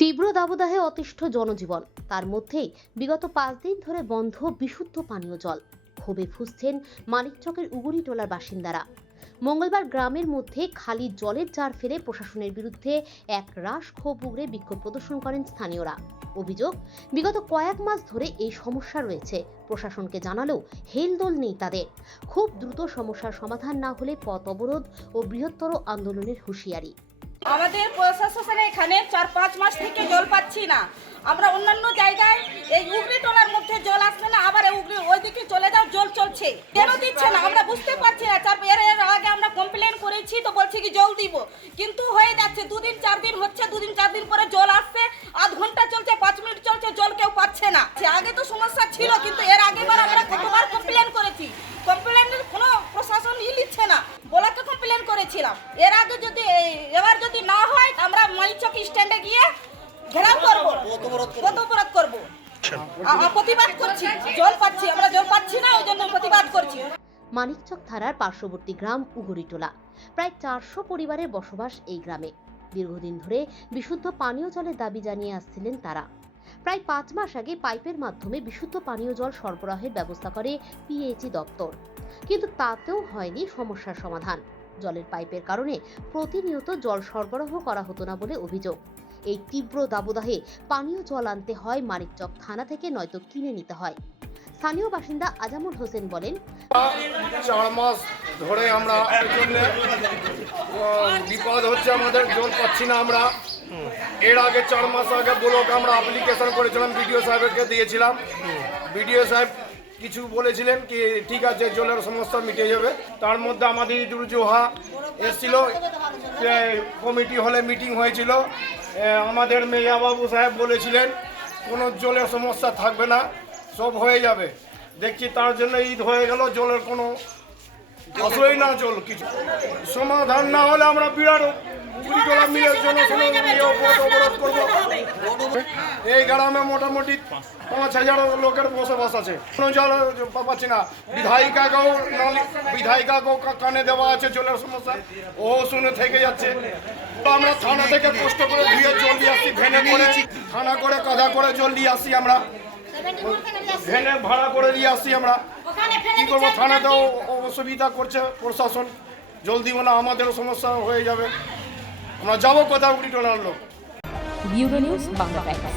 তীব্র দাবদাহে অতিষ্ঠ জনজীবন। তার মধ্যেই বিগত 5 দিন ধরে বন্ধ বিশুদ্ধ পানীয় জল। ক্ষোভে ফুঁসছেন মানিকচকের উগুরিটোলার বাসিন্দারা। মঙ্গলবার গ্রামের মধ্যে খালি জলের জার ফেলে প্রশাসনের বিরুদ্ধে এক রাশ ক্ষোভ উগরে বিক্ষোভ প্রদর্শন করেন স্থানীয়রা। অভিযোগ, বিগত কয়েক মাস ধরে এই সমস্যা রয়েছে, প্রশাসনকে জানালেও হেলদোল নেই তাদের। খুব দ্রুত সমস্যার সমাধান না হলে পথ অবরোধ ও বৃহত্তর আন্দোলনের হুঁশিয়ারি। আমাদের প্রশাসনে এখানে 4-5 মাস থেকে জল পাচ্ছি না। আমরা অন্যান্য জায়গায় এই উগরিটোলার মধ্যে জল আসবে না, আবার ওইদিকে চলে যাও, জল চলছে, কেন দিচ্ছে না আমরা বুঝতে পারছি না। এর আগে আমরা কমপ্লেন করেছি, তো বলছি কি জল দিব, কিন্তু হয়ে যাচ্ছে 2 দিন 4 দিন হচ্ছে, 2 দিন 4 দিন পরে জল আসছে, আধ ঘন্টা চলছে, 5 মিনিট চলছে, জল কেউ পাচ্ছে না। আগে তো সমস্যা ছিল, কিন্তু এর আগেবার আমরা কতবার কমপ্লেন করেছি, কমপ্লেনের কোনো প্রশাসন নিচ্ছে না, বলাকে কমপ্লেন করেছিলাম। এর আগে যদি এবার যদি না হয় আমরা মানিকচক স্ট্যান্ডে গিয়ে ঘেরাও করবো, অবরোধ করবো, প্রতিবাদ করছি। জল পাচ্ছি, আমরা জল পাচ্ছি না, ওই জন্য প্রতিবাদ করছি। মানিকচক থানার পার্শ্ববর্তী গ্রাম উগুরিটোলা। প্রায় 400 পরিবারের বসবাস এই গ্রামে। দীর্ঘদিন ধরে বিশুদ্ধ পানীয় জলের দাবি জানিয়ে আসছিলেন তারা। প্রায় 5 মাস আগে পাইপের মাধ্যমে বিশুদ্ধ পানীয় জল সরবরাহের ব্যবস্থা করে পিএইচই দপ্তর, কিন্তু তাতেও হয়নি সমস্যার সমাধান। জলের পাইপের কারণে প্রতিনিয়ত জল সরবরাহ করা হতো না বলে অভিযোগ। এই তীব্র দাবদাহে পানীয় জল আনতে হয় মানিকচক থানা থেকে, নয়তো কিনে নিতে হয়। স্থানীয় বাসিন্দা আজামুল হোসেন বলেন, 4 মাস ধরে আমরা বিপদ হচ্ছে, আমাদের জল পাচ্ছি না আমরা। এর আগে 4 মাস আগে ব্লকে আমরা অ্যাপ্লিকেশন করেছিলাম, বিডিও সাহেবকে দিয়েছিলাম। বিডিও সাহেব কিছু বলেছিলেন কি ঠিক আছে, জলের সমস্যা মিটে যাবে। তার মধ্যে আমাদের ইদুর জোহা এসেছিল, কমিটি হলে মিটিং হয়েছিল। আমাদের মেয়াবাবু সাহেব বলেছিলেন কোনো জলের সমস্যা থাকবে না, সব হয়ে যাবে। দেখছি তার জন্য ঈদ হয়ে গেল, জলের কোনো আসলেই না, জল কিছু সমাধান না হলে আমরা বিরাট উগুরিটোলা মিলের জন্য অবরোধ করবো। এই গ্রামে মোটামুটি 5,000 লোকের বসবাস আছে, কোনো জল পাচ্ছি না। বিধায়িকাকেও কানে দেওয়া আছে জলের সমস্যা, ও শুনে থেকে যাচ্ছে। আমরা থানা থেকে কষ্ট করে ধুয়ে জল দিয়ে আসছি, ভ্যানে করে, থানা করে কাঁধা করে জল দিয়ে আসছি, আমরা ভ্যানে ভাড়া করে দিয়ে আসছি। আমরা কি করবো, থানাতেও অসুবিধা করছে প্রশাসন, জল দিব না, আমাদেরও সমস্যা হয়ে যাবে। আমরা যাবো কোথাও উগুরিটোলার লোক। Bureau news Bangla Times.